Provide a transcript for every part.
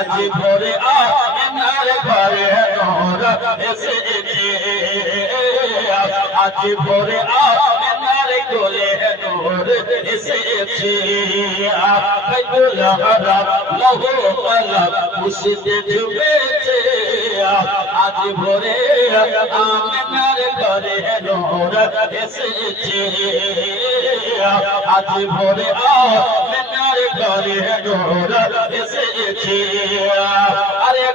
আজ ভোরে আমেনার ঘরে নূর এসেছে আজ ভোরে আমেনার কোলে নূর এসেছে বাইতুল হারাম লৌহ কলম খুশিতে ঝুমেছে আজ ভোরে আমেনার ঘরে নূর এসেছে আজ ভোরে আমেনার ঘরে নূর এসেছে আরে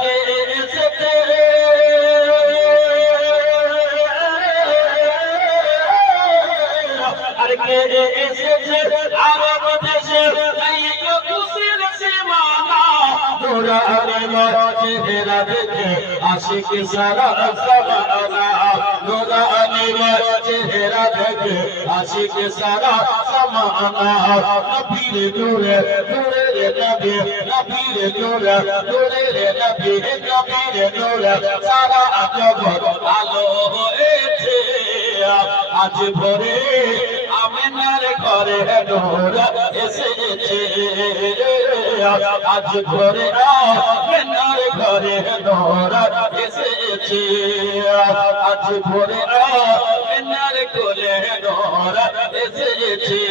কে এসেছে আরে কে এসেছে আরব দেশে এই খুশির সীমানা নূরানি চেহারা দেখে আশিক সারা জামানা নূরানি চেহারা দেখে আশিক সারা জামানা নবীর নূরে নূরের নবী নবীর নূরে নূরের নবী নবীর নূরে সারা জগৎ আলো হয়েছে আজ ভোরে আমেনার ঘরে নূর এসেছে আজ ভোরে আমেনার ঘরে নূর এসেছে আজ ভোরে আমেনার কোলে নূর এসেছে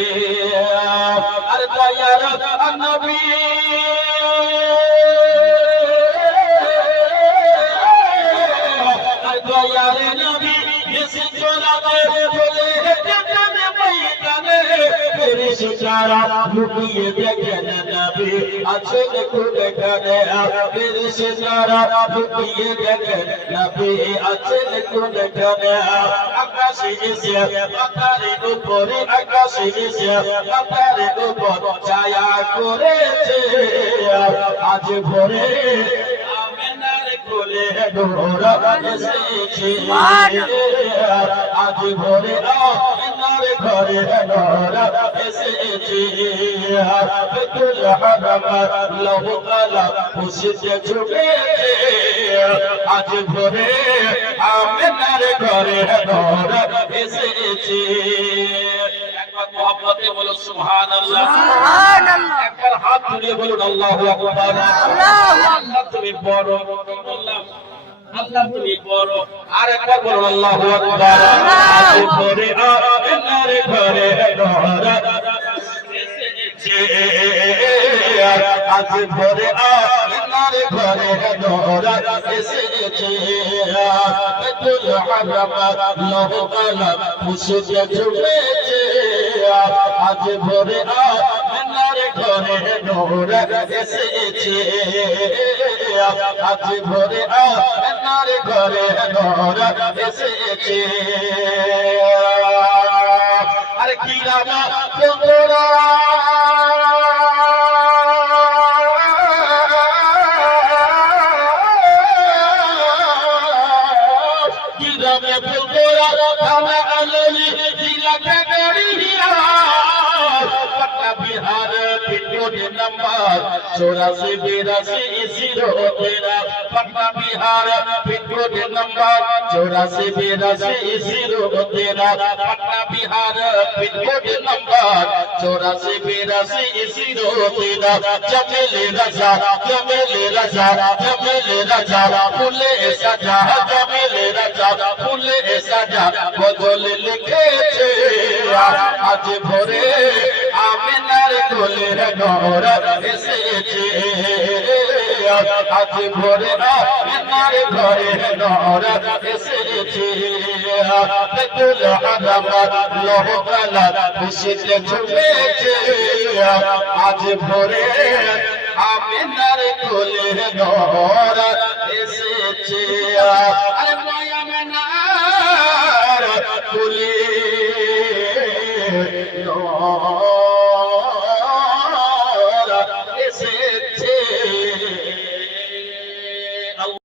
আর দয়ার নবী আর দয়ার নবী এসে চলাতে চলে ফেরেশতারা লুকিয়ে দেখেন নবী আছেন কোনখানে ফেরেশতারা লুকিয়ে দেখেন নবী আছেন কোনখানে আকাশে এসে পাতারের উপরে আকাশে এসে পাতারের উপর ছায়া করেছে আজ ভোরে আমেনার কোলে নূর এসেছে আজ ভোরে আমেনার ঘরে নূর এসেছে বাইতুল হারাম লৌহ কলম খুশিতে ঝুমেছে আজ ভোরে আমেনার ঘরে নূর এসেছে একবার মোহাব্বতে বলো সুবহানাল্লাহ সুবহানাল্লাহ একবার হাত তুলে বলুন আল্লাহু আকবার আল্লাহ তুমি বড় বললাম আল্লাহ তুমি বড় আর একবার বলুন আল্লাহু আকবার আজ ভোরে আমেনার ঘরে নূর এসেছে আজ ভোরে আমেনার ঘরে নূর এসেছে বাইতুল হারাম লৌহ কলম খুশিতে ঝুমেছে আজ ভোরে আমেনার ঘরে নূর এসেছে আজ ভোরে আমেনার ঘরে নূর এসেছে আরে কি রামা তোমরা কি রামে তোমরা খানা আললি দিলা গড়িয়া Patna Bihar pincode number 8482 Patna Bihar pincode number 8482 Patna Bihar pincode number 8482 जमेले राजा जमेले राजा जमेले राजा फूले सजा जमेले राजा फूले सजा बदल लिखेছে আজ ভোরে আমেনার কোলে নূর এসেছে আজ ভোরে আমেনার ঘরে নূর এসেছে বাইতুল হারাম লৌহ কলম খুশিতে ঝুমেছে আজ ভোরে আমেনার কোলে নূর এসেছে আরে মায়া আমেনার কোলে নূর